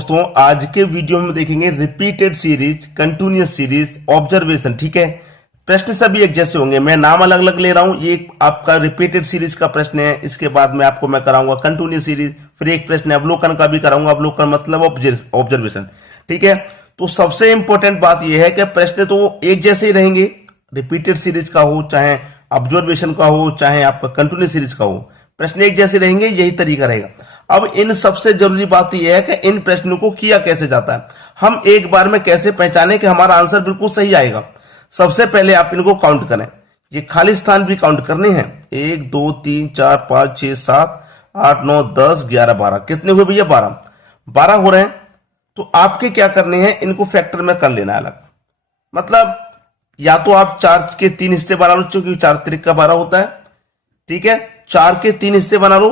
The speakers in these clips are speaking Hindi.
दोस्तों, आज के वीडियो में देखेंगे repeated series, continuous series, observation. ठीक है, प्रश्न सभी एक जैसे होंगे, मैं नाम अलग अलग ले रहा हूं। ये आपका रिपीटेड सीरीज का प्रश्न है, इसके बाद में आपको मैं कराऊंगा कंटिन्यूअस सीरीज, फिर एक प्रश्न अवलोकन का भी कराऊंगा। अवलोकन मतलब ऑब्जर्वेशन। ठीक है, तो सबसे इंपॉर्टेंट बात यह है कि प्रश्न तो एक जैसे ही रहेंगे, रिपीटेड सीरीज का हो, चाहे ऑब्जर्वेशन का हो, चाहे आपका कंटिन्यूअस सीरीज का हो, प्रश्न एक जैसे रहेंगे, यही तरीका रहेगा। अब इन सबसे जरूरी बात यह है कि इन प्रश्नों को किया कैसे जाता है, हम एक बार में कैसे पहचाने कि हमारा आंसर बिल्कुल सही आएगा। सबसे पहले आप इनको काउंट करें, ये खाली स्थान भी काउंट करने हैं। 1 2 3 4 5 6 7 8 9 10 11 12। कितने हुए भैया? 12 हो रहे हैं। तो आपके क्या करने हैं, इनको फैक्टर में कर लेना है अलग। मतलब या तो आप 4 के 3 हिस्से बना लो, क्योंकि 4 त्रिक का 12 होता है। ठीक है, 4 के 3 हिस्से बना लो।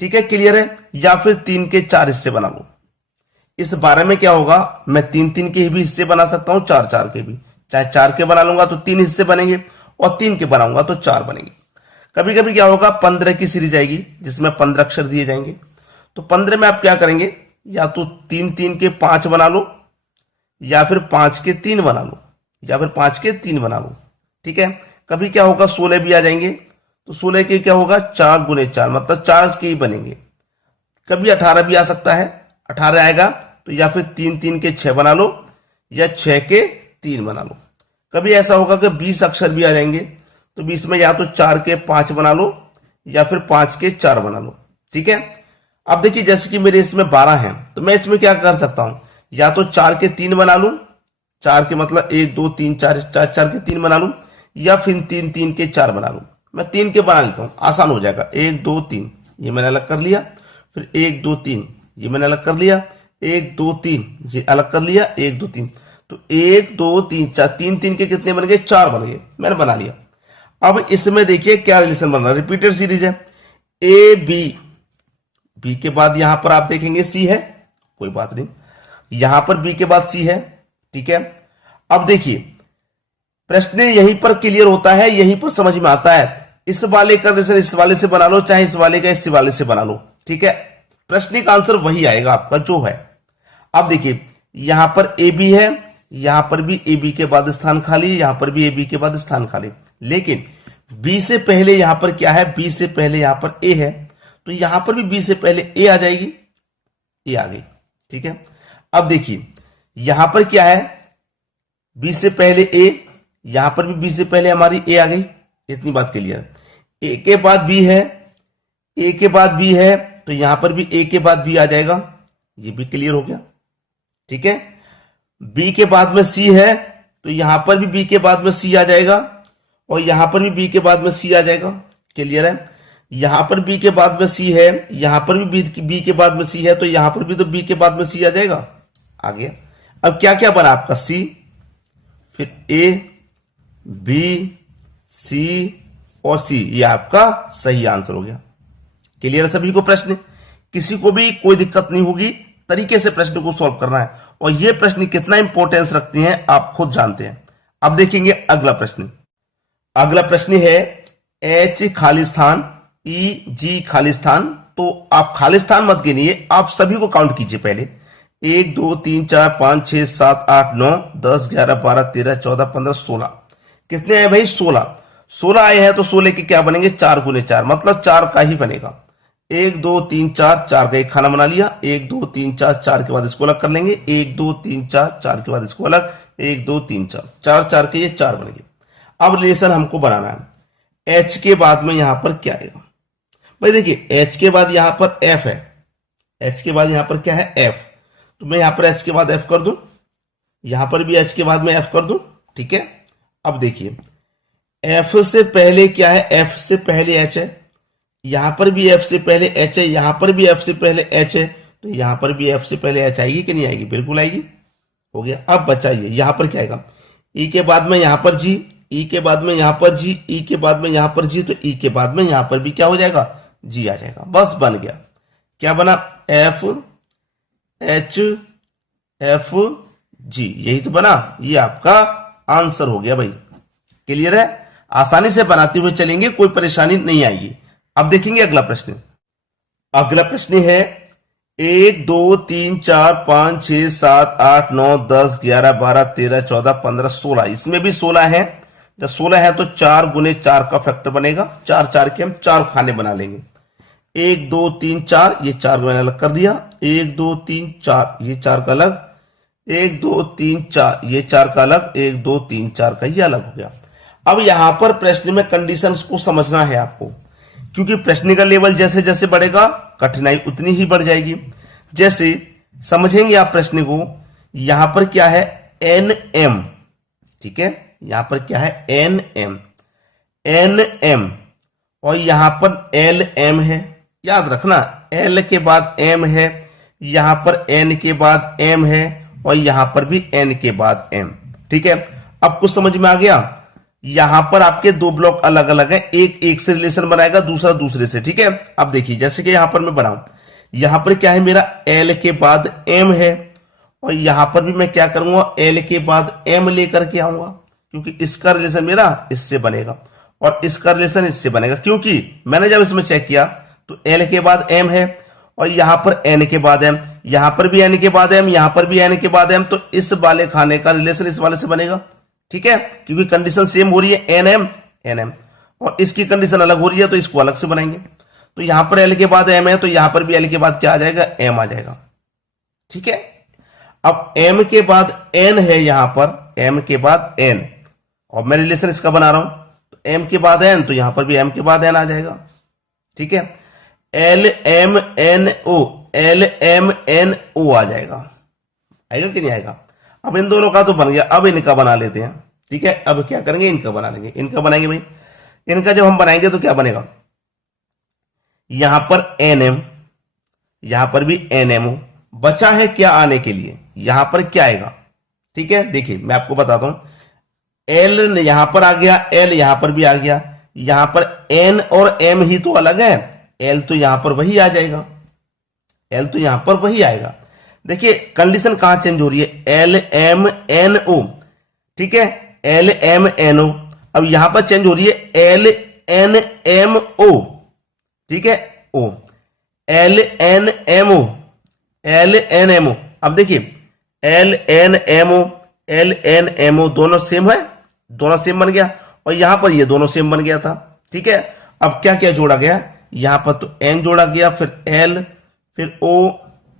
ठीक है, क्लियर है? या फिर 3 के 4 हिस्से बना लो। इस 12 में क्या होगा, मैं 3 के भी हिस्से बना सकता हूं, 4 के भी। चाहे 4 के बना लूंगा तो 3 हिस्से बनेंगे, और 3 के बनाऊंगा तो 4 बनेंगे। कभी कभी क्या होगा, 15 की सीरीज आएगी जिसमें 15 अक्षर दिए जाएंगे। तो 15 में आप क्या करेंगे, या तो 3 के 5 बना लो, या फिर 5 के 3 बना लो, या फिर 5 के 3 बना लो। ठीक है, कभी क्या होगा, 16 भी आ जाएंगे। तो 16 के क्या होगा, 4 गुने 4, मतलब 4 के ही बनेंगे। कभी 18 भी आ सकता है, 18 आएगा तो या फिर 3 के 6 बना लो, या 6 के 3 बना लो। कभी ऐसा होगा कि 20 अक्षर भी आ जाएंगे, तो 20 में या तो 4 के 5 बना लो, या फिर 5 के 4 बना लो। ठीक है, अब देखिए जैसे कि मेरे इसमें 12 हैं, तो मैं इसमें क्या कर सकता हूं, या तो 4 के 3 बना लूं, 4 के मतलब 1 2 3 4 4 के 3 बना लूं, या फिर 3 के 4 बना लूं। मैं 3 के बना लेता हूं, आसान हो जाएगा। 1 2 3 ये मैंने अलग कर लिया, फिर 1 2 3 ये मैंने अलग कर लिया, 1 2 3 ये अलग कर लिया, 1 2 3। तो 1 2 3 4, 3 के कितने बन गए, 4 बन गए, मैंने बना लिया। अब इसमें देखिए क्या रिलेशन बन रहा है, रिपीटेड सीरीज है। ए बी के बाद यहां पर आप देखेंगे सी है, कोई बात नहीं, यहां पर बी के बाद सी है। ठीक है, अब देखिए प्रश्न यहीं पर क्लियर होता है, यहीं पर समझ में आता है। इस वाले का रिलेशन इस वाले से बना लो, चाहे इस वाले का इस वाले से बना लो। ठीक है, प्रश्न का आंसर वही आएगा आपका जो है। अब देखिए यहां पर ए बी है, यहां पर भी ए बी के बाद स्थान खाली, यहां पर भी ए बी के बाद स्थान खाली। लेकिन बी से पहले यहां पर क्या है, बी से पहले यहां पर ए है, तो यहां पर भी बी से पहले ए आ जाएगी, ए आ गई। ठीक है, अब देखिए यहां पर क्या है, बी से पहले ए, यहां पर भी बी से पहले हमारी ए आ गई। इतनी बात क्लियर। ए के बाद बी है, ए के बाद बी है, तो यहां पर भी ए के बाद बी आ जाएगा, ये भी क्लियर हो गया। ठीक है, बी के बाद में सी है, तो यहां पर भी बी के बाद में सी आ जाएगा, और यहां पर भी बी के बाद में सी आ जाएगा। क्लियर है, यहां पर बी के बाद में सी है, यहां पर भी बी के बाद में सी है, तो यहां पर भी तो बी के बाद में सी आ जाएगा। आ गया। अब क्या क्या बना आपका, सी, फिर ए बी सी और सी, ये आपका सही आंसर हो गया। क्लियर है सभी को? प्रश्न किसी को भी कोई दिक्कत नहीं होगी, तरीके से प्रश्न को सॉल्व करना है, और ये प्रश्न कितना इंपॉर्टेंस रखते हैं आप खुद जानते हैं। अब देखेंगे अगला प्रश्न। अगला प्रश्न है एच खाली स्थान, ई जी खाली स्थान। तो आप खाली स्थान मत गिनिए, आप सभी को काउंट कीजिए पहले। 1 2 3 4 5 6 7 8 9 10 11 12 13 14 15 16। कितने आए भाई? 16 आए हैं, तो 16 के क्या बनेंगे, 4 गुने 4, मतलब 4 का ही बनेगा। 1 2 3 4 4 का एक खाना बना लिया। 1 2 3 4 4 के बाद इसको अलग कर लेंगे। 1 2 3 4 4 के बाद इसको अलग। 1 2 3 4 4 के ये 4 बनेंगे। अब रिलेशन हमको बनाना है। एच के बाद में यहां पर क्या आएगा भाई? देखिए एच के बाद यहां पर एफ है, एच के बाद यहां पर क्या है, एफ। तो मैं यहां पर एच के बाद एफ कर दूं, यहां पर भी एच के बाद में एफ कर दूं। ठीक है, अब देखिए एफ से पहले क्या है, एफ से पहले एच है, यहां पर भी एफ से पहले एच है, यहां पर भी एफ से पहले एच है, तो यहां पर भी एफ से पहले एच आएगी कि नहीं आएगी? बिल्कुल आएगी। हो गया। अब बचाइए यहां पर क्या आएगा, ई के बाद में यहां पर जी, ई के बाद में यहां पर जी, ई के बाद में यहां पर जी, तो ई के बाद में यहां पर भी क्या हो जाएगा, जी आ जाएगा। बस बन गया। क्या बना, एफ एच एफ जी, यही तो बना। ये आपका आंसर हो गया भाई। क्लियर है? आसानी से बनाते हुए चलेंगे, कोई परेशानी नहीं आएगी। अब देखेंगे अगला प्रश्न। अगला प्रश्न है 1 2 3 4 5 6 7 8 9 10 11 12 13 14 15 16, इसमें भी 16 है। जब 16 है तो 4 गुने 4 का फैक्टर बनेगा, 4 4 के हम 4 खाने बना लेंगे। 1 2 3 4, ये 4 मैंने अलग कर दिया। 1 2 3 4, ये 4 का अलग। 1 2 3 4, ये 4 का अलग। 1 2 3 4 का ये अलग हो गया। अब यहां पर प्रश्न में कंडीशंस को समझना है आपको, क्योंकि प्रश्न का लेवल जैसे जैसे बढ़ेगा कठिनाई उतनी ही बढ़ जाएगी। जैसे समझेंगे आप प्रश्न को, यहां पर क्या है एन एम, ठीक है, यहां पर क्या है एन एम और यहां पर एल एम है। याद रखना एल के बाद एम है, यहां पर एन के बाद एम है और यहां पर भी एन के बाद एम, ठीक है। अब कुछ समझ में आ गया। यहां पर आपके दो ब्लॉक अलग अलग हैं, एक एक से रिलेशन बनाएगा, दूसरा दूसरे से, ठीक है। अब देखिए जैसे कि यहां पर मैं बनाऊं, यहां पर क्या है मेरा एल के बाद एम है और यहां पर भी मैं क्या करूंगा एल के बाद एम लेकर के आऊंगा, क्योंकि इसका रिलेशन मेरा इससे बनेगा और इसका रिलेशन इससे बनेगा। क्योंकि मैंने जब इसमें चेक किया तो एल के बाद एम है और यहां पर एन के बाद एम, यहां पर भी एन के बाद एम, यहां पर भी एन के बाद एम, तो इस वाले खाने का रिलेशन इस वाले से बनेगा, ठीक है, क्योंकि कंडीशन सेम हो रही है एन एम और इसकी कंडीशन अलग हो रही है तो इसको अलग से बनाएंगे। तो यहां पर एल के बाद एम है तो यहां पर भी एल के बाद क्या आ जाएगा एम आ जाएगा, ठीक है। अब एम के बाद एन है, यहां पर एम के बाद एन और मैं रिलेशन इसका बना रहा हूं, तो एम के बाद एन तो यहां पर भी एम के बाद एन आ जाएगा, ठीक है। एल एम एन ओ आ जाएगा, आएगा कि नहीं आएगा। अब इन दोनों का तो बन गया, अब इनका बना लेते हैं, ठीक है। अब क्या करेंगे इनका बना लेंगे, इनका बनाएंगे भाई। इनका जब हम बनाएंगे तो क्या बनेगा, यहां पर एन एम, यहां पर भी एन एम, बचा है क्या आने के लिए, यहां पर क्या आएगा, ठीक है। देखिए मैं आपको बताता हूं, एल यहां पर आ गया, एल यहां पर भी आ गया, यहां पर एन और एम ही तो अलग है, एल तो यहां पर वही आ जाएगा, एल तो यहां पर वही आएगा। देखिए कंडीशन कहां चेंज हो रही है, एल एम एन ओ, ठीक है, एल एम एन ओ। अब यहां पर चेंज हो रही है एल एन एम ओ, ठीक है, O L N M O, L N M O. अब देखिए L N M O, L N M O दोनों सेम है, दोनों सेम बन गया और यहां पर ये दोनों सेम बन गया था, ठीक है। अब क्या क्या जोड़ा गया, यहां पर तो एन जोड़ा गया, फिर एल, फिर ओ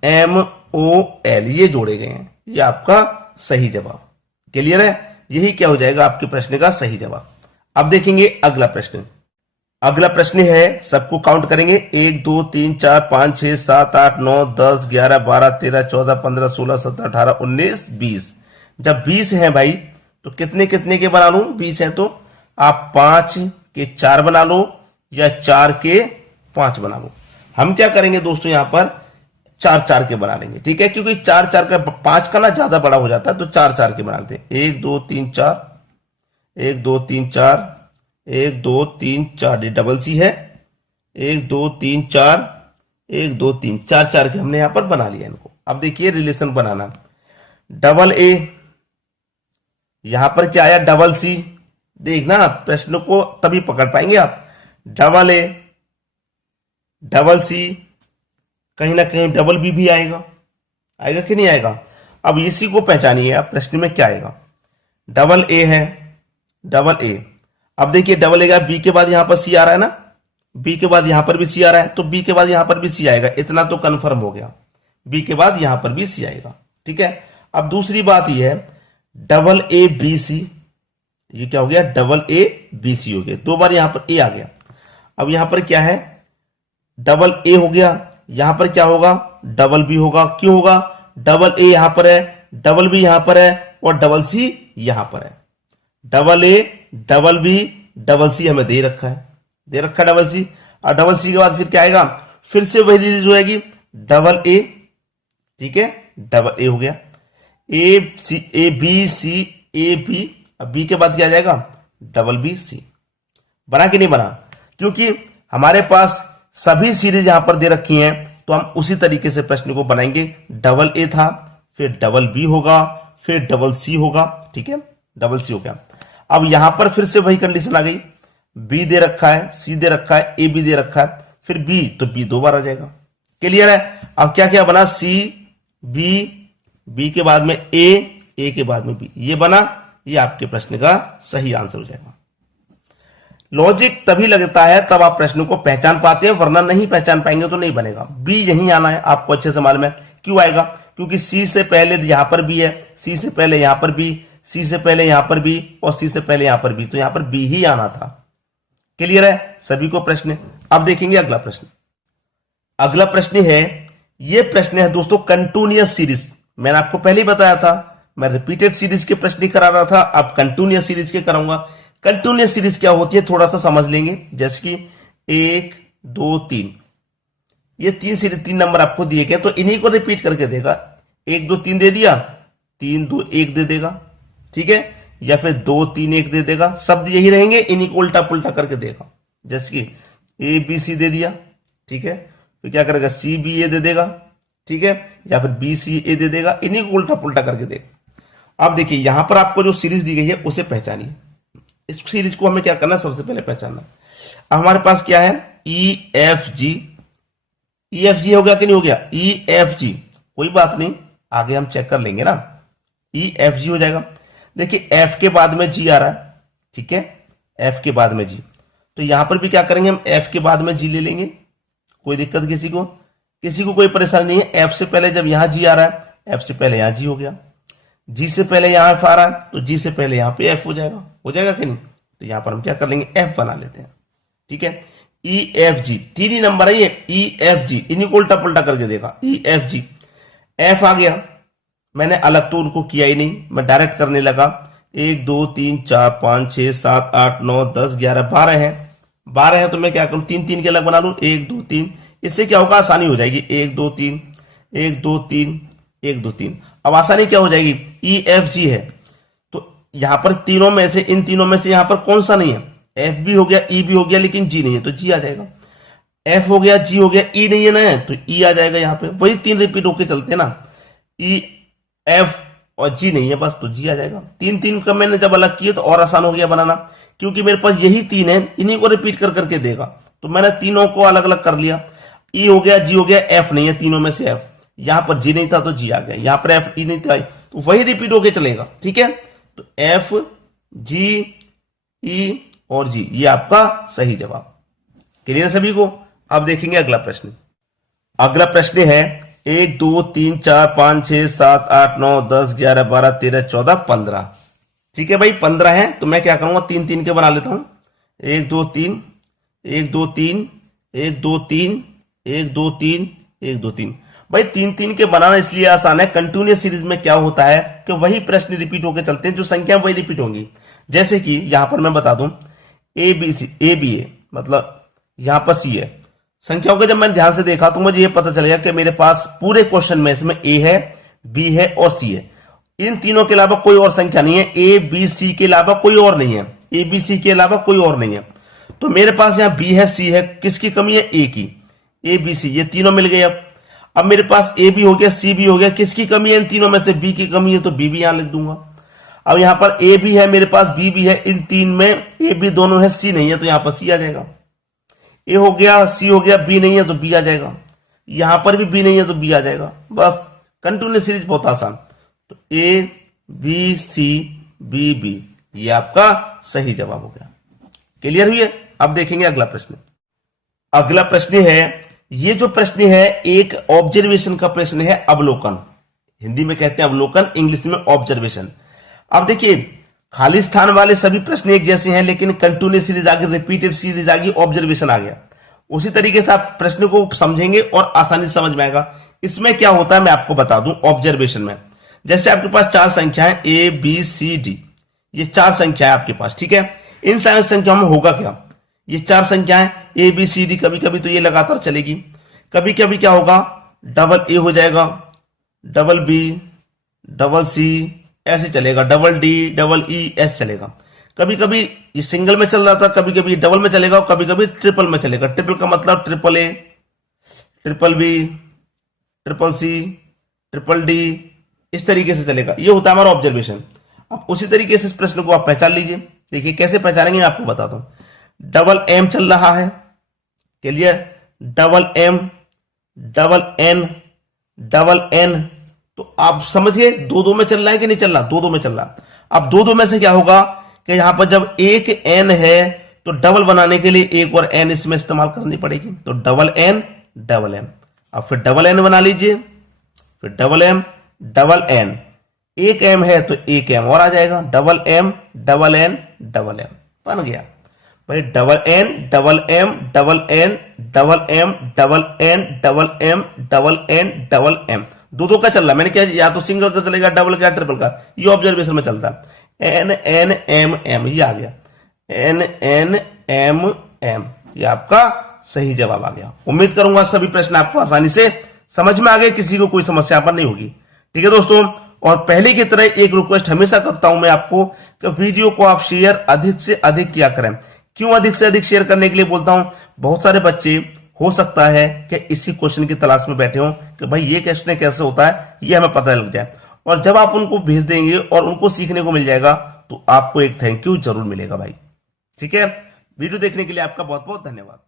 एम ओ एल, ये जोड़े गए हैं, ये आपका सही जवाब। क्लियर है, यही क्या हो जाएगा आपके प्रश्न का सही जवाब। अब देखेंगे अगला प्रश्न। अगला प्रश्न है, सबको काउंट करेंगे, 1 2 3 4 5 6 7 8 9 10 11 12 13 14 15 16 17 18 19 20। जब 20 है भाई तो कितने कितने के बना लूं, 20 है तो आप 5 के 4 बना लो या 4 के 5 बना लो। हम क्या करेंगे दोस्तों, यहां पर 4 4 के बना लेंगे, ठीक है, क्योंकि 4 4 का 5 का ना ज्यादा बड़ा हो जाता है, तो 4 4 के बना लेते हैं। 1 2 3 4, 1 2 3 4, 1 2 3 4, ये डबल सी है, 1 2 3 4, 1 2 3 4 4 के हमने यहां पर बना लिया इनको। अब देखिए रिलेशन बनाना, डबल ए, यहां पर क्या आया डबल सी, देखना प्रश्न को तभी पकड़ पाएंगे आप। डबल ए, डबल सी, कहीं ना कहीं डबल बी भी आएगा, आएगा कि नहीं आएगा। अब इसी को पहचानिए आप, प्रश्न में क्या आएगा, डबल ए है, डबल ए। अब देखिए डबल ए का बी के बाद यहां पर सी आ रहा है ना, बी के बाद यहां पर भी सी आ रहा है, तो बी के बाद यहां पर भी सी आएगा, इतना तो कंफर्म हो गया, बी के बाद यहां पर भी सी आएगा, ठीक है। अब दूसरी बात यह है डबल ए बी सी, ये क्या हो गया डबल ए बी सी हो गया, 2 बार यहां पर ए आ गया। अब यहां पर क्या है डबल ए हो गया, यहां पर क्या होगा डबल बी होगा, क्यों होगा, डबल ए यहां पर है, डबल बी यहां पर है और डबल सी यहां पर है। Double A double B double C हमें दे रखा है, दे रखा है डबल सी, और डबल सी के बाद फिर क्या आएगा, फिर से वही रिलीज हो जाएगी डबल ए, ठीक है, डबल ए हो गया, A C A B C A B, अब बी के बाद क्या आ जाएगा डबल बी सी। बना कि नहीं बना, क्योंकि हमारे पास सभी सीरीज यहां पर दे रखी हैं, तो हम उसी तरीके से प्रश्न को बनाएंगे। डबल ए था, फिर डबल बी होगा, फिर डबल सी होगा, ठीक है, डबल सी हो गया। अब यहां पर फिर से वही कंडीशन आ गई, बी दे रखा है, सी दे रखा है, ए बी दे रखा है, फिर बी, तो बी 2 बार आ जाएगा, क्लियर है। अब क्या क्या बना, सी बी, बी के बाद में ए के बाद में बी, ये बना, ये आपके प्रश्न का सही आंसर हो जाएगा। लॉजिक तभी लगता है तब आप प्रश्न को पहचान पाते हैं, वरना नहीं पहचान पाएंगे तो नहीं बनेगा। बी यहीं आना है, आपको अच्छे से मालूम है। क्यों आएगा, क्योंकि सी से पहले यहां पर बी है, सी से पहले यहां पर बी, सी से पहले यहां पर बी और सी से पहले यहां पर बी, तो यहां पर बी ही आना था। क्लियर है सभी को प्रश्न। अब देखेंगे अगला प्रश्न। अगला प्रश्न है, ये प्रश्न है दोस्तों कंटिन्यूअस सीरीज। मैंने आपको पहले ही बताया था, मैं रिपीटेड सीरीज के प्रश्न करा रहा था, अब कंटिन्यूअस सीरीज के कराऊंगा। कंटिन्यूअस सीरीज क्या होती है थोड़ा सा समझ लेंगे। जैसे कि 1 2 3, ये 3 सीरीज 3 नंबर आपको दिए गए, तो इन्हीं को रिपीट करके देगा। 1 2 3 दे दिया, 3 2 1 दे देगा, ठीक है, या फिर 2 3 1 दे देगा। शब्द यही रहेंगे, इन्हीं को उल्टा पुल्टा करके देगा। जैसे कि ए बी सी दे दिया, ठीक है, तो क्या करेगा, सी बी ए दे देगा, ठीक है, या फिर बी सी ए दे देगा, इन्हीं को उल्टा पुल्टा करके देगा। अब देखिए यहां पर आपको जो सीरीज दी गई है उसे पहचानिए। इस सीरीज को हमें क्या करना है, सबसे पहले पहचानना। अब हमारे पास क्या है, E F G, E F G हो गया कि नहीं हो गया, ई एफ जी, कोई बात नहीं, आगे हम चेक कर लेंगे ना। ई एफ जी हो जाएगा। देखिए एफ के बाद में जी आ रहा है, ठीक है, एफ के बाद में जी, तो यहां पर भी क्या करेंगे, हम एफ के बाद में जी ले लेंगे। कोई दिक्कत किसी को कोई परेशानी नहीं है। एफ से पहले जब यहां जी आ रहा है, एफ से पहले यहां जी हो गया, जी से पहले यहां एफ आ रहा है, तो जी से पहले यहां पे एफ हो जाएगा कि नहीं। तो यहां पर हम क्या कर लेंगे, एफ बना लेते हैं, ठीक है। ई एफ जी, 3 ही नंबर है ये, ई एफ जी, इन्हीं को उल्टा पुल्टा करके देगा। ई एफ जी, एफ आ गया, मैंने अलग तो उनको किया ही नहीं, मैं डायरेक्ट करने लगा। 1 2 3 4 5 6 7 8 9 10 11 12 है, 12 है, तो मैं क्या करूं, 3 3 के अलग बना लूं, 1 2 3, इससे क्या होगा, आसानी हो जाएगी। 1 2 3 1 2 3 1 2 3, अब आसानी क्या हो जाएगी, ई एफ जी है, तो यहां पर तीनों में से, इन तीनों में से यहां पर कौन सा नहीं है, एफ भी हो गया, ई भी हो गया, लेकिन जी नहीं है, तो जी आ जाएगा। एफ हो गया, जी हो गया, ई नहीं है ना, तो ई आ जाएगा। यहां पे वही 3 रिपीट होके चलते हैं ना, ई एफ और जी नहीं है, बस, तो जी आ जाएगा। 3 3 का मैंने जब अलग किए तो और आसान हो गया बनाना, क्योंकि मेरे पास यही 3 है, इन्हीं को रिपीट कर करके देगा, तो मैंने तीनों को अलग अलग कर लिया। ई हो गया, जी हो गया, एफ नहीं है, तीनों में से एफ, यहां पर जी नहीं था तो जी आ गया, यहां पर एफ ई नहीं था, तो वही रिपीट होके चलेगा, ठीक है। तो एफ जी ई और जी, ये आपका सही जवाब। क्लियर है सभी को। अब देखेंगे अगला प्रश्न। अगला प्रश्न है 1 2 3 4 5 6 7 8 9 10 11 12 13 14 15, ठीक है भाई, 15 है, तो मैं क्या करूंगा, 3 3 के बना लेता हूं। 1 2 3 1 2 3 1 2 3 1 2 3 1 2 3, भाई 3 3 के बनाना इसलिए आसान है, कंटिन्यूअस सीरीज में क्या होता है कि वही प्रश्न रिपीट होकर चलते हैं, जो संख्या वही रिपीट होंगी। जैसे कि यहां पर मैं बता दूं, ए बी सी, ए बी ए, मतलब यहां पर सी है। संख्याओं को जब मैंने ध्यान से देखा तो मुझे यह पता चलेगा कि मेरे पास पूरे क्वेश्चन में इसमें ए है, बी है और सी है। इन तीनों के अलावा कोई और संख्या नहीं है, ए बी सी के अलावा कोई और नहीं है, ए बी सी के अलावा कोई और नहीं है। तो मेरे पास यहां बी है, सी है, किसकी कमी है, ए की, ए बी सी, ये तीनों मिल गए। अब मेरे पास ए भी हो गया, सी भी हो गया, किसकी कमी है, इन तीनों में से बी की कमी है, तो बी भी यहां लिख दूंगा। अब यहां पर ए भी है मेरे पास, बी भी है, इन 3 में ए बी दोनों है, सी नहीं है, तो यहां पर सी आ जाएगा। ए हो गया, सी हो गया, बी नहीं है तो बी आ जाएगा, यहां पर भी बी नहीं है तो बी आ जाएगा, बस। कंटिन्यूअस सीरीज बहुत आसान। तो A B C B B, ये आपका सही जवाब हो गया। क्लियर हुई है। अब देखेंगे अगला प्रश्न। अगला प्रश्न है, ये जो प्रश्न है एक ऑब्जर्वेशन का प्रश्न है, अवलोकन, हिंदी में कहते हैं अवलोकन, इंग्लिश में ऑब्जर्वेशन। अब देखिए खाली स्थान वाले सभी प्रश्न एक जैसे हैं, लेकिन कंटिन्यूअस सीरीज आ गई, रिपीटेड सीरीज आ गई, ऑब्जर्वेशन आ गया। उसी तरीके से आप प्रश्न को समझेंगे और आसानी से समझ में आएगा। इसमें क्या होता है मैं आपको बता दूं। ऑब्जर्वेशन में जैसे आपके पास 4 संख्याएं ए बी सी डी, ये 4 संख्याएं आपके पास, ठीक है। इन सारी संख्याओं में होगा क्या, ये 4 संख्याएं ए बी सी डी, कभी कभी तो ये लगातार चलेगी, कभी कभी क्या होगा, डबल ए हो जाएगा, डबल बी, डबल सी, ऐसे चलेगा, डबल डी, डबल ई, ऐसे चलेगा। कभी कभी ये सिंगल में चल रहा था, कभी कभी डबल में चलेगा और कभी कभी ट्रिपल में चलेगा। ट्रिपल का मतलब triple A, triple B, triple C, triple D, इस तरीके से चलेगा। ये होता है हमारा ऑब्जर्वेशन। अब उसी तरीके से इस प्रश्न को आप पहचान लीजिए। देखिए कैसे पहचानेंगे मैं आपको बताता हूं। डबल एम चल रहा है, clear, double M, double N. तो आप समझिए दो दो में चल रहा है कि नहीं चल रहा, दो दो में चल रहा। अब दो दो में से क्या होगा कि यहां पर जब एक एन है तो डबल बनाने के लिए एक और एन इसमें इस्तेमाल करनी पड़ेगी, तो डबल एन डबल एम। अब फिर डबल एन बना लीजिए, फिर डबल एम डबल एन, एक एम है तो एक एम और आ जाएगा, double M double N double M बन गया भाई। Double N double M double N double M double N double M double N double M. दो दो का चल रहा है, मैंने क्या या तो सिंगल का चलेगा, डबल का, ट्रिपल का, ये ऑब्जर्वेशन में चलता है। एन एन एम एम ये आ गया, एन एन एम एम, ये आपका सही जवाब आ गया। उम्मीद करूंगा सभी प्रश्न आपको आसानी से समझ में आ गए, किसी को कोई समस्या पर नहीं होगी। ठीक है दोस्तों, और पहले की तरह एक रिक्वेस्ट हमेशा करता हूं मैं आपको कि वीडियो को आप शेयर अधिक से अधिक किया करें। क्यों अधिक से अधिक शेयर करने के लिए बोलता हूं, बहुत सारे बच्चे हो सकता है कि इसी क्वेश्चन की तलाश में बैठे हों कि भाई ये क्वेश्चन कैसे होता है, ये हमें पता लग जाए। और जब आप उनको भेज देंगे और उनको सीखने को मिल जाएगा तो आपको एक थैंक यू जरूर मिलेगा भाई। ठीक है, वीडियो देखने के लिए आपका बहुत बहुत धन्यवाद।